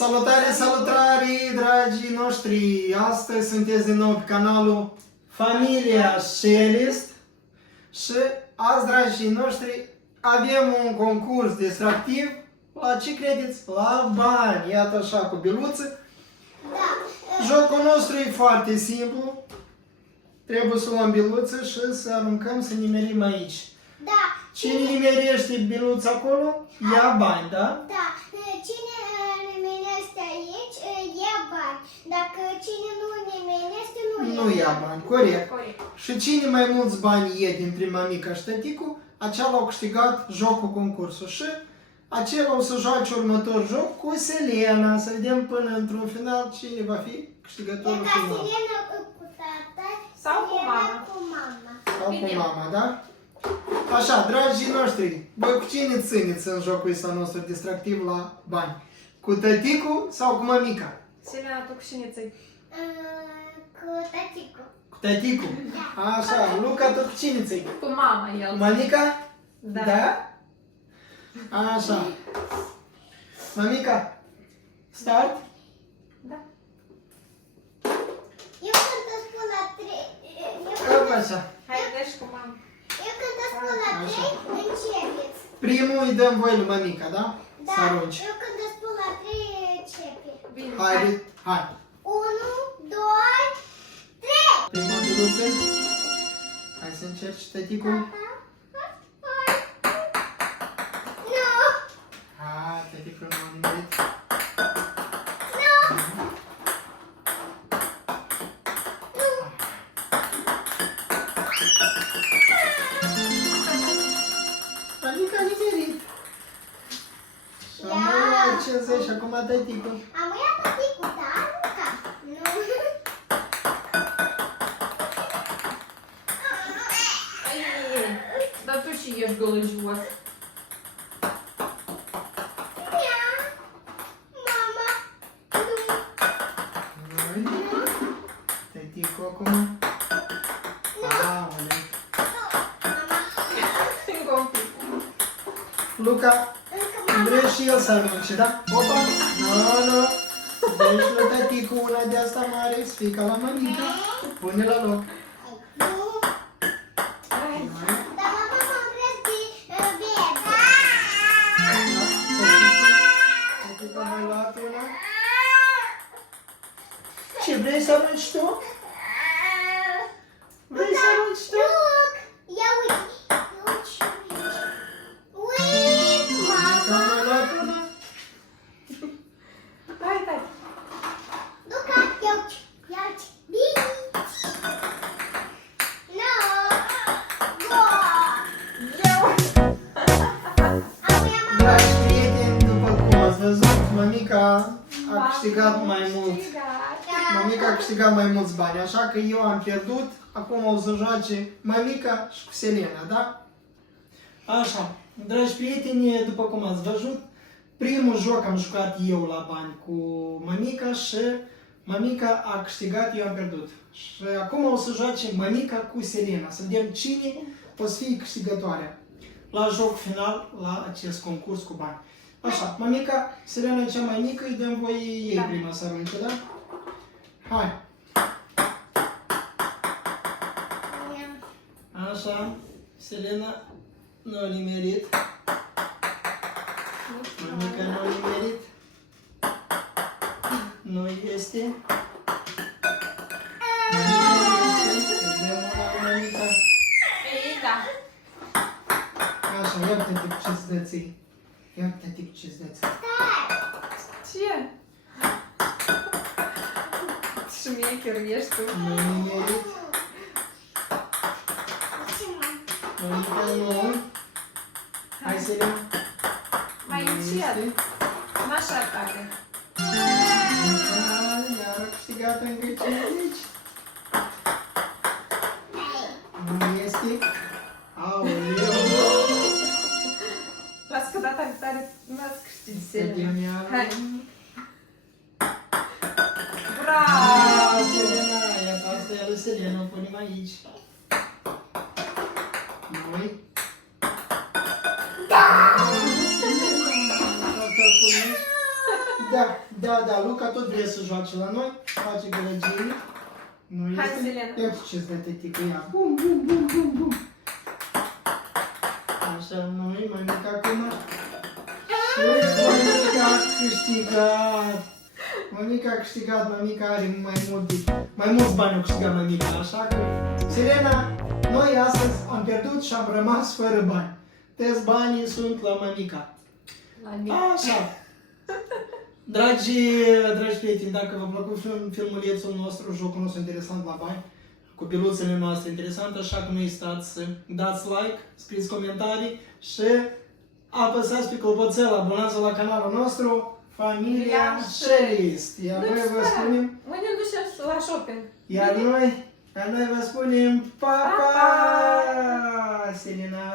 Salutare, salutare, dragii noștri! Astăzi sunteți din nou pe canalul Familia Celest și azi, dragii noștri, avem un concurs distractiv. La ce credeți? La bani! Iată așa, cu biluță. Da. Jocul nostru e foarte simplu. Trebuie să luăm biluță și să aruncăm, să nimerim aici. Da. Cine nimerește biluța acolo, ia bani, da? Da. Cine nimerește aici, ia bani. Dacă cine nu nimerește, Nu ia bani, corect. Corect. Și cine mai mulți bani e dintre mămica și tăticul, acela a câștigat jocul concursul. Și acela o să joace următor joc cu Selena. Să vedem până într-un final cine va fi câștigătorul ca final. Selena cu tata, Sau cu Selena mama. cu mama. Sau cu Bine. mama, da? Așa, dragii noștri, voi cu cine țineți în jocul ăsta nostru distractiv la bani? Cu tăticul sau cu mămica? Selena, tu cu cine ții? Cu tăticul. Cu tăticul? Așa, Luca, tu cu cine ții? Cu mama el. Cu mămica? Da. Da? Așa. Mămica, start? Da. Eu când îți spun la 3, Cam așa. Hai, deci cu mama. eu când îți spun la 3, începeți. Primul îi dăm voi lui mămica, da? Da, Să arunci. eu când îți spun la 3, începe. Bine. Haide, hai. 1, 2, 3! Prima biluță. Hai să încerci, tăticul. Nu! Hai, tăticul nu a nimerit. Mămica a nimerit. Și am mai luat 50 acum tăticul. Am ia tăticul, da? Luca? Nu. Ai, dar tu și ești gălăgios. Ia. Mama. Nu. Noi. Tăticul acum. Aoleu. Mama. Încă un pic. Luca, Încă mama. vrei și el să arunce, da? Opa! Nu. Deci lui tăticul una de asta mare, spica la mămica, pune la loc. Nu. Hai. Dar mama mă vreți de bebe. Tăticul a mai luat una. Ce, vrei să arunci tu? Vrei să arunci tu? Luc. Ia uite. Uite, Tăticul a mama. mai luat una. Hai, hai. Luca, ia uite. Ia uite. Bine. Nu. Eu. Am ia mama. Dragi prieteni, după cum ați văzut, mămica a câștigat mai mult. Mămica a câștigat mai mulți bani, așa că eu am pierdut. Acum o să joace mămica și cu Selena, da? Așa, dragi prieteni, după cum ați văzut, primul joc am jucat eu la bani cu mămica și mămica a câștigat, eu am pierdut. Și acum o să joace mămica cu Selena, să vedem cine o să fie câștigătoarea la joc final, la acest concurs cu bani. Așa, mămica, Selena e cea mai mică, îi dăm voi ei Da. prima să arunce, da? Hai! Așa, Selena nu a nimerit. Mămica nu a nimerit. Nu este. Mămica. Ei, da. Așa, ia-te cu ce-ți dă ție. Ia-te cu ce-ți dă ție. Ce? Șmecher ești tu. Nu a nimerit. Mămica nu. Hai, Selena. Mai Nu încet. este. Nu așa tare. Iar a câștigat încă 50. Nu este. Aoleu. Las că data viitoare n-ați câștigi, Vedem Selena. iar. Hai. Bravo! Selena, iată asta e lui Selena, o punem aici. Noi. Da! Da, Luca tot vrea să joace la noi, face gălăgie. Nu Hai, este? Selena. Iată ce-ți dă tătică, ia. Bum. Așa, mămica acum. Și mămica a câștigat. Mămica a câștigat, mămica are mai mulți bani au câștigat mămica, așa că... Selena, noi astăzi am pierdut și am rămas fără bani. Toți banii sunt la mămica. La mine. Așa. Dragi prieteni, dacă v-a plăcut filmulețul nostru, jocul nostru interesant la bani, cu piluțele noastre interesante, așa că nu uitați să dați like, scrieți comentarii și apăsați pe clopoțel, abonați-vă la canalul nostru, Familia Sherist. Iar noi vă spunem, Mâine ne ducem la shopping. iar noi vă spunem pa, pa, Selena!